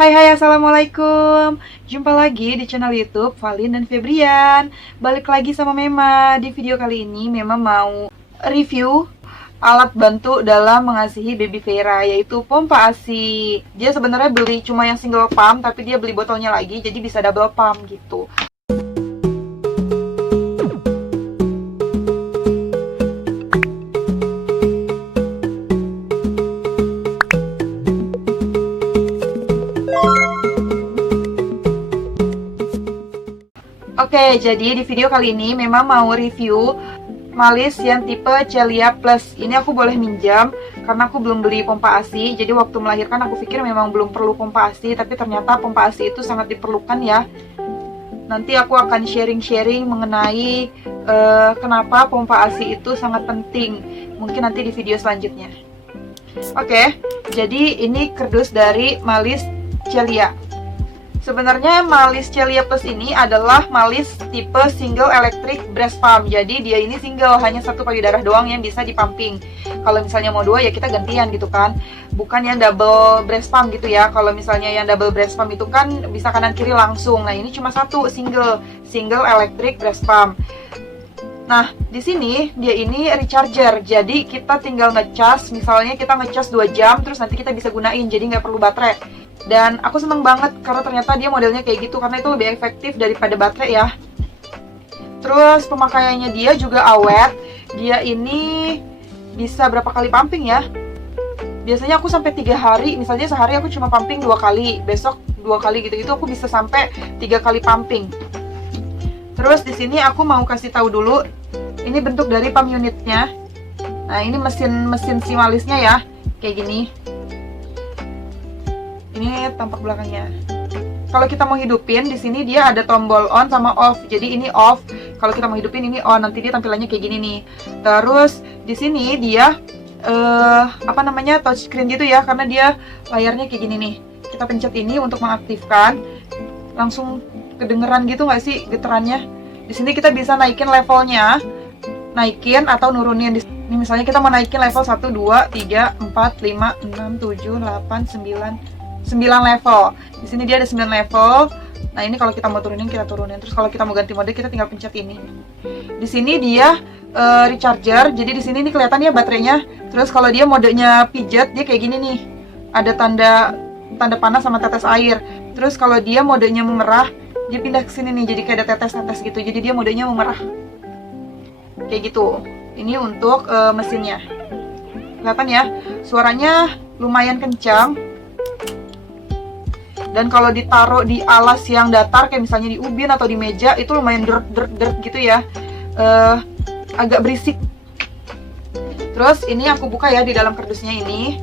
Hai hai assalamualaikum. Jumpa lagi di channel YouTube Valin dan Febrian. Balik lagi sama Mema. Di video kali ini Mema mau review alat bantu dalam mengasihi baby Vera, yaitu pompa ASI. Dia sebenarnya beli cuma yang single pump, tapi dia beli botolnya lagi jadi bisa double pump gitu. Oke, jadi di video kali ini memang mau review Malis yang tipe Celia Plus. Ini aku boleh minjam karena aku belum beli pompa ASI. Jadi waktu melahirkan aku pikir memang belum perlu pompa ASI, tapi ternyata pompa ASI itu sangat diperlukan ya. Nanti aku akan sharing-sharing mengenai kenapa pompa ASI itu sangat penting. Mungkin nanti di video selanjutnya. Oke, jadi ini kardus dari Malis Celia. Sebenarnya Malis Celia Plus ini adalah Malis tipe single electric breast pump. Jadi dia ini single, hanya satu payudara doang yang bisa dipumping. Kalau misalnya mau dua ya kita gantian gitu kan. Bukan yang double breast pump gitu ya. Kalau misalnya yang double breast pump itu kan bisa kanan kiri langsung. Nah, ini cuma satu single electric breast pump. Nah, di sini dia ini recharger. Jadi kita tinggal ngecas, misalnya kita ngecas 2 jam terus nanti kita bisa gunain. Jadi nggak perlu baterai. Dan aku seneng banget karena ternyata dia modelnya kayak gitu, karena itu lebih efektif daripada baterai ya. Terus pemakaiannya dia juga awet. Dia ini bisa berapa kali pumping ya? Biasanya aku sampai 3 hari, misalnya sehari aku cuma pumping 2 kali, besok 2 kali gitu. Itu aku bisa sampai 3 kali pumping. Terus di sini aku mau kasih tahu dulu, ini bentuk dari pump unitnya. Nah, ini mesin si Malisnya ya, kayak gini. Ini tampak belakangnya. Kalau kita mau hidupin, di sini dia ada tombol on sama off. Jadi ini off. Kalau kita mau hidupin ini on. Nanti dia tampilannya kayak gini nih. Terus di sini dia touchscreen gitu ya, karena dia layarnya kayak gini nih. Kita pencet ini untuk mengaktifkan. Langsung kedengeran gitu nggak sih getarannya? Di sini kita bisa naikin levelnya, naikin atau nurunin. Ini misalnya kita mau naikin level 1, 2, 3, 4, 5, 6, 7, 8, 9 level. Di sini dia ada 9 level. Nah, ini kalau kita mau turunin kita turunin. Terus kalau kita mau ganti mode kita tinggal pencet ini. Di sini dia recharger. Jadi di sini nih kelihatan ya baterainya. Terus kalau dia modenya pijat dia kayak gini nih. Ada tanda panas sama tetes air. Terus kalau dia modenya memerah, dia pindah ke sini nih. Jadi kayak ada tetes-tetes gitu. Jadi dia modenya memerah. Kayak gitu. Ini untuk mesinnya. Kelihatan ya? Suaranya lumayan kencang. Dan kalau ditaruh di alas yang datar kayak misalnya di ubin atau di meja itu lumayan dert gitu ya, agak berisik. Terus ini aku buka ya di dalam kardusnya ini.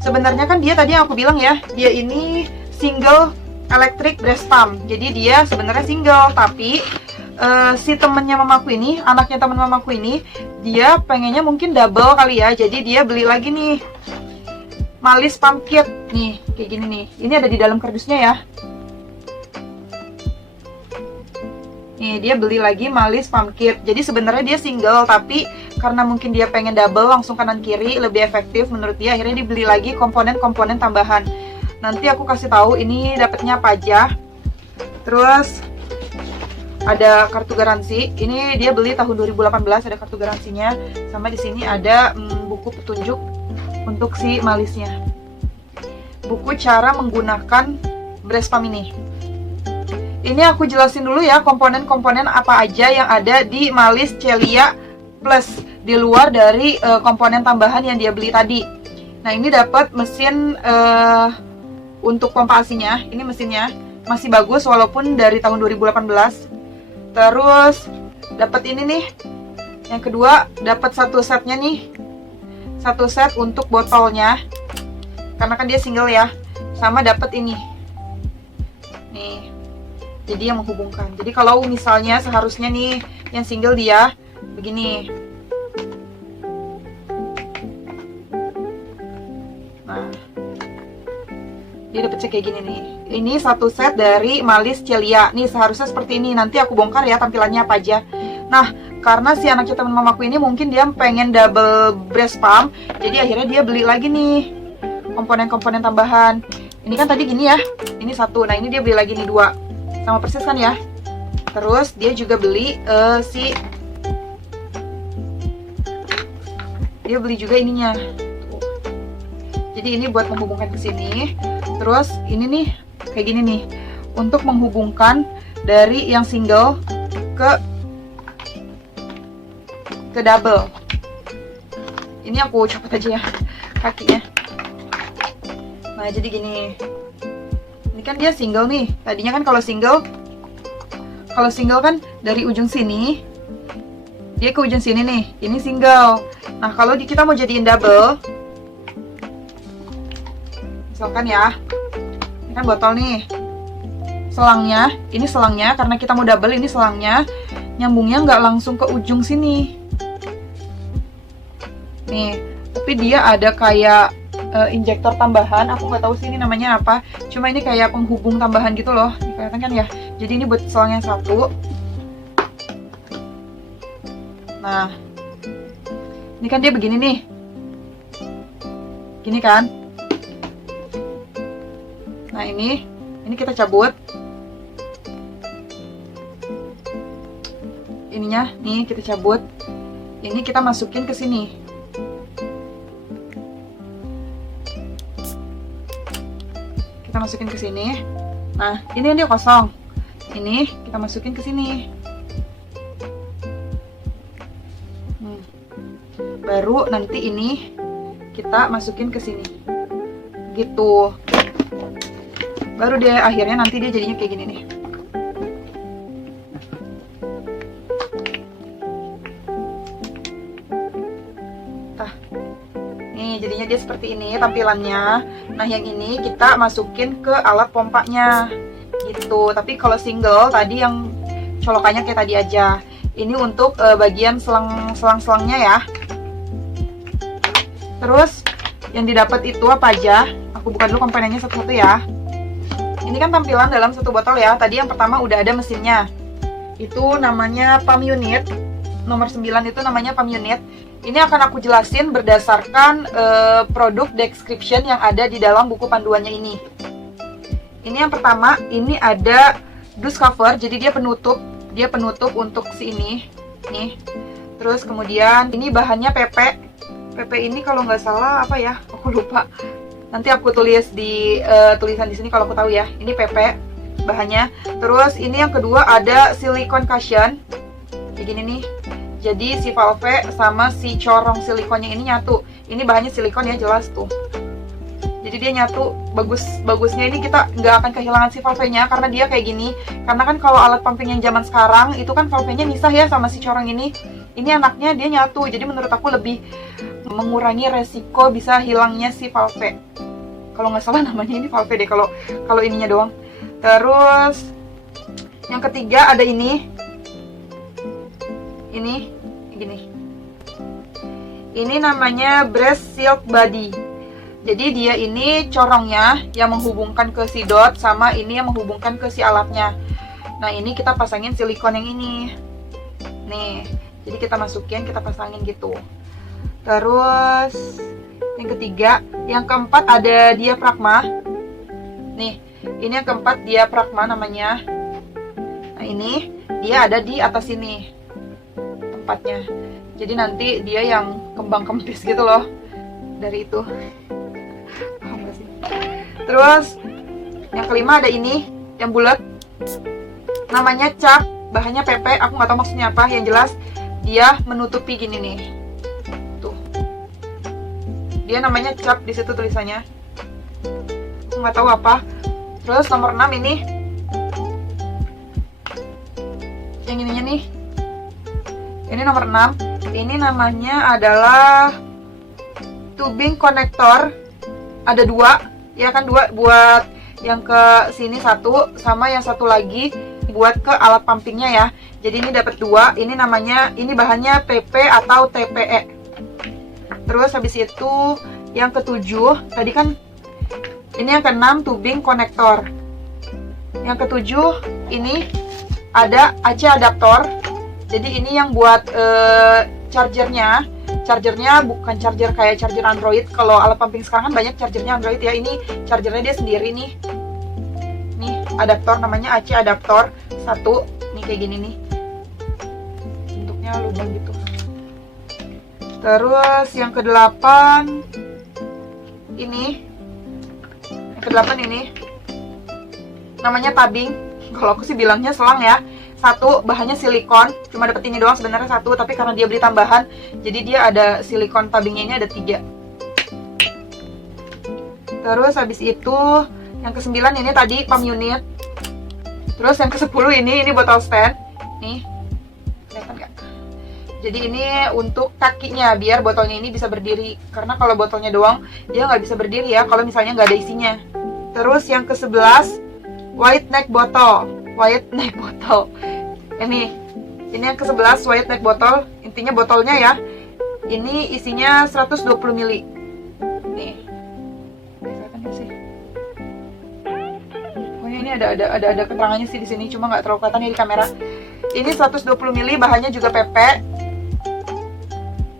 Sebenarnya kan dia tadi yang aku bilang ya, dia ini single electric breast pump. Jadi dia sebenarnya single, tapi si temennya mamaku ini, anaknya temen mamaku ini, dia pengennya mungkin double kali ya. Jadi dia beli lagi nih Malis pump kit nih, kayak gini nih. Ini ada di dalam kardusnya ya. Nih, dia beli lagi Malis pump kit. Jadi sebenarnya dia single, tapi karena mungkin dia pengen double langsung kanan kiri lebih efektif menurut dia, akhirnya dibeli lagi komponen-komponen tambahan. Nanti aku kasih tahu ini dapatnya apa aja. Terus ada kartu garansi. Ini dia beli tahun 2018, ada kartu garansinya. Sama di sini ada buku petunjuk untuk si Malisnya. Buku cara menggunakan breast pump ini. Ini aku jelasin dulu ya komponen-komponen apa aja yang ada di Malis Celia Plus di luar dari komponen tambahan yang dia beli tadi. Nah, ini dapat mesin untuk pompa ASI-nya. Ini mesinnya masih bagus walaupun dari tahun 2018. Terus dapat ini nih. Yang kedua dapat satu setnya nih. Satu set untuk botolnya. Karena kan dia single ya. Sama dapat ini. Nih. Jadi yang menghubungkan. Jadi kalau misalnya seharusnya nih yang single dia begini. Nah. Dia dapetnya kayak gini nih. Ini satu set dari Malis Celia. Nih seharusnya seperti ini. Nanti aku bongkar ya tampilannya apa aja. Nah, karena si anaknya teman mamaku ini mungkin dia pengen double breast pump, jadi akhirnya dia beli lagi nih komponen-komponen tambahan. Ini kan tadi gini ya, ini satu. Nah ini dia beli lagi nih 2, sama persis kan ya. Terus dia juga beli dia beli juga ininya. Jadi ini buat menghubungkan ke sini. Terus ini nih kayak gini nih, untuk menghubungkan dari yang single ke double. Ini aku copot aja ya kakinya. Nah jadi gini, ini kan dia single nih. Tadinya kan kalau single kan dari ujung sini dia ke ujung sini nih, ini single. Nah kalau kita mau jadiin double, misalkan ya, ini kan botol nih, selangnya, ini selangnya, karena kita mau double, ini selangnya nyambungnya nggak langsung ke ujung sini nih, tapi dia ada kayak injektor tambahan. Aku nggak tahu sih ini namanya apa, cuma ini kayak penghubung tambahan gitu loh, kelihatan kan ya. Jadi ini buat selang yang satu. Nah ini kan dia begini nih, gini kan. Nah ini kita cabut ininya nih, kita cabut. Ini kita masukin ke sini. Kita masukin ke sini. Nah, ini dia kosong. Ini kita masukin ke sini. Baru nanti ini kita masukin ke sini. Gitu. Baru dia akhirnya nanti dia jadinya kayak gini nih. Nih jadinya dia seperti ini tampilannya. Nah yang ini kita masukin ke alat pompanya gitu. Tapi kalau single tadi yang colokannya kayak tadi aja. Ini untuk bagian selang-selangnya ya. Terus yang didapat itu apa aja? Aku buka dulu komponennya satu-satu ya. Ini kan tampilan dalam satu botol ya. Tadi yang pertama udah ada mesinnya. Itu namanya pump unit. Nomor 9 itu namanya pump unit. Ini akan aku jelasin berdasarkan produk description yang ada di dalam buku panduannya ini. Ini yang pertama, ini ada dus cover, jadi dia penutup untuk si ini, nih. Terus kemudian ini bahannya PP. PP ini kalau nggak salah apa ya? Aku lupa. Nanti aku tulis di tulisan di sini kalau aku tahu ya. Ini PP bahannya. Terus ini yang kedua ada silicone cushion, kayak gini nih. Jadi si valve sama si corong silikonnya ini nyatu. Ini bahannya silikon ya, jelas tuh. Jadi dia nyatu. Bagusnya ini kita nggak akan kehilangan si valvenya karena dia kayak gini. Karena kan kalau alat pumping yang zaman sekarang itu kan valvenya misah ya sama si corong ini. Ini anaknya dia nyatu. Jadi menurut aku lebih mengurangi resiko bisa hilangnya si valve. Kalau nggak salah namanya ini valve deh kalau ininya doang. Terus yang ketiga ada ini gini. Ini namanya breast silk body. Jadi dia ini corongnya yang menghubungkan ke si dot sama ini yang menghubungkan ke si alatnya. Nah ini kita pasangin silikon yang ini. Nih, jadi kita masukin, kita pasangin gitu. Terus yang ketiga, yang keempat ada diafragma. Nih, ini yang keempat diafragma namanya. Nah ini dia ada di atas sini tempatnya. Jadi nanti dia yang kembang kempis gitu loh dari itu. Paham gak sih? Terus yang kelima ada ini yang bulat. Namanya cap, bahannya PP. Aku nggak tahu maksudnya apa. Yang jelas dia menutupi gini nih. Tuh. Dia namanya cap, di situ tulisannya. Aku nggak tahu apa. Terus nomor 6 ini. Yang ininya nih. Ini nomor 6. Ini namanya adalah tubing konektor. Ada 2, ya kan, 2 buat yang ke sini satu, sama yang satu lagi buat ke alat pumpingnya ya. Jadi ini dapat 2. Ini namanya, ini bahannya PP atau TPE. Terus habis itu yang ke-7, tadi kan ini yang ke-6 tubing konektor. Yang ke-7 ini ada AC adaptor. Jadi ini yang buat chargernya. chargernya bukan charger kayak charger Android. Kalau alat pumping sekarang kan banyak chargernya Android ya. Ini chargernya dia sendiri nih. Nih adaptor, namanya AC adaptor 1. Nih kayak gini nih, bentuknya lubang gitu. Terus yang ke-8 ini, yang ke-8 ini namanya tabing. Kalau aku sih bilangnya selang ya. 1, bahannya silikon, cuma dapet ini doang sebenarnya 1, tapi karena dia beli tambahan, jadi dia ada silikon tabingnya ini ada 3. Terus habis itu yang ke-9 ini tadi pump unit. Terus yang ke-10 ini botol stand. Nih, kelihatan nggak? Jadi ini untuk kakinya, biar botolnya ini bisa berdiri. Karena kalau botolnya doang, dia nggak bisa berdiri ya, kalau misalnya nggak ada isinya. Terus yang ke-11, white neck bottle. White neck bottle. Ini yang ke-11 white neck bottle. Intinya botolnya ya, ini isinya 120 ml. Nih, kelihatan nggak sih? Pokoknya ini ada keterangannya sih di sini, cuma nggak terlalu kelihatan ya di kamera. Ini 120 ml, bahannya juga PP.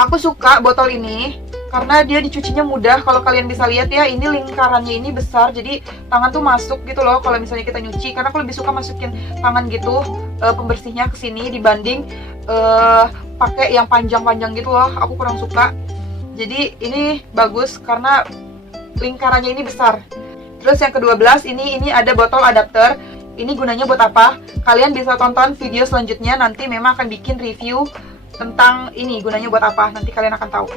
Aku suka botol ini karena dia dicucinya mudah. Kalau kalian bisa lihat ya, ini lingkarannya ini besar, jadi tangan tuh masuk gitu loh kalau misalnya kita nyuci. Karena aku lebih suka masukin tangan gitu, pembersihnya ke sini dibanding pakai yang panjang-panjang gitu loh. Aku kurang suka. Jadi ini bagus karena lingkarannya ini besar. Terus yang ke-12 ini ada botol adapter. Ini gunanya buat apa? Kalian bisa tonton video selanjutnya, nanti memang akan bikin review tentang ini gunanya buat apa, nanti kalian akan tahu.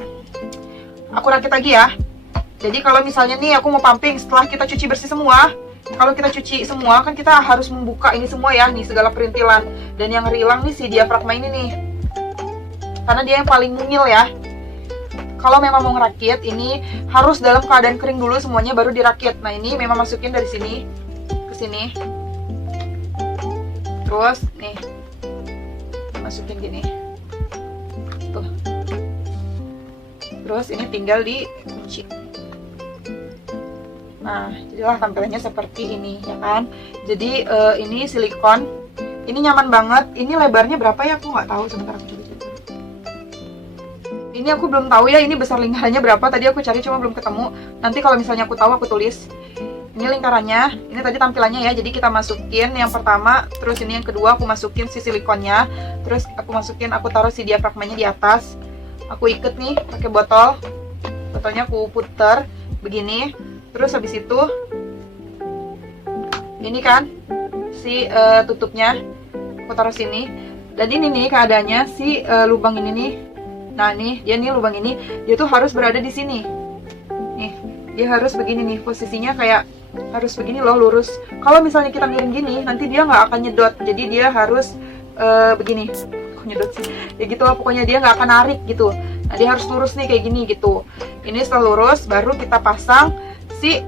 Aku rakit lagi ya. Jadi kalau misalnya nih aku mau pumping, setelah kita cuci bersih semua, kalau kita cuci semua kan kita harus membuka ini semua ya, nih segala perintilan. Dan yang hilang nih si diafragma ini nih, karena dia yang paling mungil ya. Kalau memang mau ngerakit, ini harus dalam keadaan kering dulu semuanya baru dirakit. Nah ini memang masukin dari sini ke sini, terus nih masukin gini tuh. Terus ini tinggal dikunci. Nah, jadilah tampilannya seperti ini ya kan. Jadi ini silikon. Ini nyaman banget. Ini lebarnya berapa ya? Aku nggak tahu. Sebentar aku coba. Ini aku belum tahu ya. Ini besar lingkarannya berapa? Tadi aku cari cuma belum ketemu. Nanti kalau misalnya aku tahu aku tulis. Ini lingkarannya. Ini tadi tampilannya ya. Jadi kita masukin yang pertama. Terus ini yang kedua aku masukin si silikonnya. Terus aku masukin, aku taruh si diafragmanya di atas. Aku ikat nih pakai botol. Botolnya aku puter begini. Terus habis itu ini kan si tutupnya aku taruh sini. Dan ini nih keadaannya si lubang ini nih. Nah nih dia nih lubang ini, dia tuh harus berada di sini. Nih dia harus begini nih, posisinya kayak harus begini loh, lurus. Kalau misalnya kita miring gini, nanti dia nggak akan nyedot. Jadi dia harus begini. Nyedot sih ya gitu lah, pokoknya dia nggak akan narik gitu. Nah dia harus lurus nih kayak gini gitu. Ini setelah lurus baru kita pasang si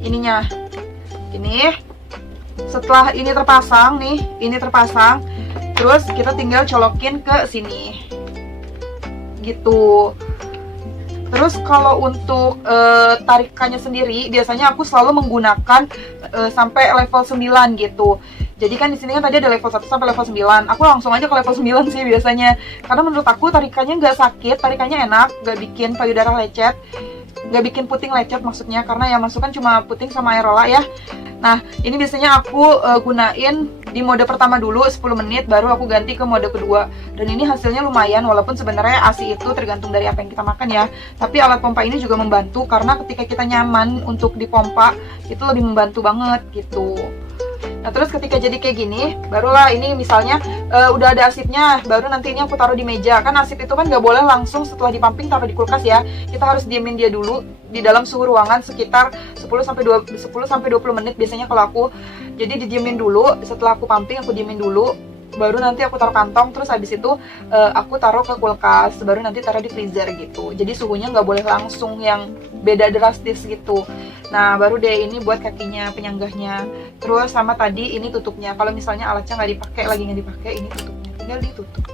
ininya ini. Setelah ini terpasang nih, ini terpasang, terus kita tinggal colokin ke sini gitu. Terus kalau untuk tarikannya sendiri biasanya aku selalu menggunakan sampai level 9 gitu. Jadi kan di sini kan tadi ada level 1 sampai level 9. Aku langsung aja ke level 9 sih biasanya. Karena menurut aku tarikannya nggak sakit, tarikannya enak, nggak bikin payudara lecet, nggak bikin puting lecet maksudnya. Karena yang masuk kan cuma puting sama aerola ya. Nah, ini biasanya aku gunain di mode pertama dulu 10 menit, baru aku ganti ke mode kedua. Dan ini hasilnya lumayan, walaupun sebenarnya ASI itu tergantung dari apa yang kita makan ya. Tapi alat pompa ini juga membantu, karena ketika kita nyaman untuk dipompa, itu lebih membantu banget gitu. Nah terus ketika jadi kayak gini, barulah ini misalnya udah ada asipnya, baru nanti ini aku taruh di meja. Kan asip itu kan nggak boleh langsung setelah dipumping taruh di kulkas ya. Kita harus diemin dia dulu di dalam suhu ruangan sekitar 10-20 menit biasanya kalau aku. Jadi didiemin dulu, setelah aku pumping aku diemin dulu, baru nanti aku taruh kantong. Terus habis itu aku taruh ke kulkas, baru nanti taruh di freezer gitu. Jadi suhunya nggak boleh langsung yang beda drastis gitu. Nah baru deh ini buat kakinya, penyanggahnya. Terus sama tadi ini tutupnya. Kalau misalnya alatnya nggak dipakai, lagi nggak dipakai, ini tutupnya tinggal ditutup.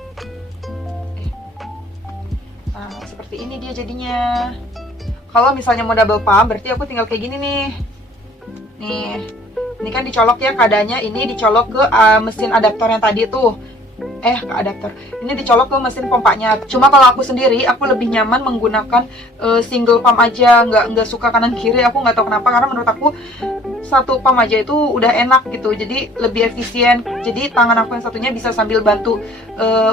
Nah seperti ini dia jadinya. Kalau misalnya mau double pump, berarti aku tinggal kayak gini nih. Nih, ini kan dicolok ya keadaannya. Ini dicolok ke mesin adaptor yang tadi tuh. ke adapter. Ini dicolok ke mesin pompanya. Cuma kalau aku sendiri, aku lebih nyaman menggunakan single pump aja, nggak suka kanan kiri. Aku nggak tahu kenapa, karena menurut aku satu pump aja itu udah enak gitu, jadi lebih efisien. Jadi tangan aku yang satunya bisa sambil bantu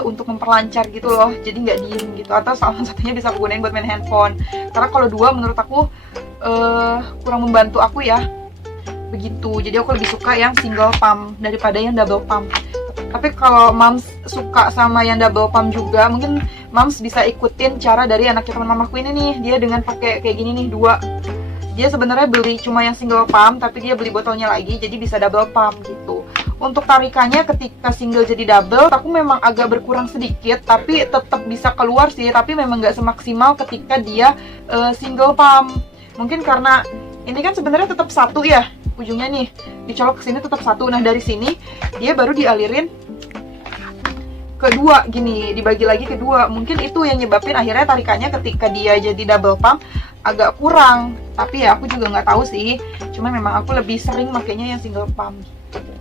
untuk memperlancar gitu loh, jadi nggak diem gitu. Atau salah satunya bisa aku gunain buat main handphone, karena kalau dua menurut aku kurang membantu aku ya, begitu. Jadi aku lebih suka yang single pump daripada yang double pump. Tapi kalau Mams suka sama yang double pump juga, mungkin Mams bisa ikutin cara dari anaknya teman mamaku ini nih. Dia dengan pakai kayak gini nih, dua. Dia sebenarnya beli cuma yang single pump, tapi dia beli botolnya lagi, jadi bisa double pump gitu. Untuk tarikannya ketika single jadi double, aku memang agak berkurang sedikit, tapi tetap bisa keluar sih. Tapi memang nggak semaksimal ketika dia single pump. Mungkin karena ini kan sebenarnya tetap satu ya, ujungnya nih dicolok ke sini tetap satu. Nah dari sini dia baru dialirin kedua gini, dibagi lagi kedua. Mungkin itu yang nyebabin akhirnya tarikannya ketika dia jadi double pump agak kurang. Tapi ya aku juga nggak tahu sih, cuma memang aku lebih sering makainya yang single pump gitu.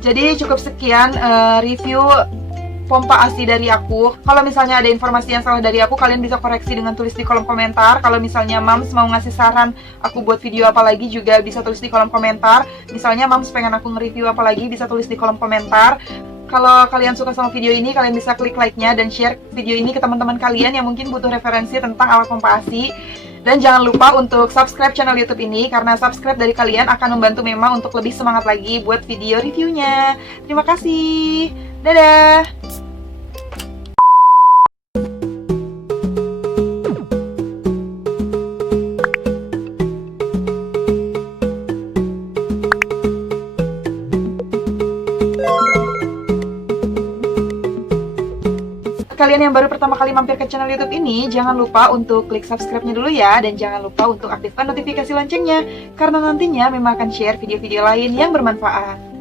Jadi cukup sekian review pompa ASI dari aku. Kalau misalnya ada informasi yang salah dari aku, kalian bisa koreksi dengan tulis di kolom komentar. Kalau misalnya Mams mau ngasih saran aku buat video apa lagi, juga bisa tulis di kolom komentar. Misalnya Mams pengen aku nge-review apa lagi, bisa tulis di kolom komentar. Kalau kalian suka sama video ini, kalian bisa klik like-nya dan share video ini ke teman-teman kalian yang mungkin butuh referensi tentang alat pompa ASI. Dan jangan lupa untuk subscribe channel YouTube ini, karena subscribe dari kalian akan membantu Mema untuk lebih semangat lagi buat video reviewnya. Terima kasih. Dadah. Kalian yang baru pertama kali mampir ke channel YouTube ini, jangan lupa untuk klik subscribe-nya dulu ya, dan jangan lupa untuk aktifkan notifikasi loncengnya, karena nantinya Mema akan share video-video lain yang bermanfaat.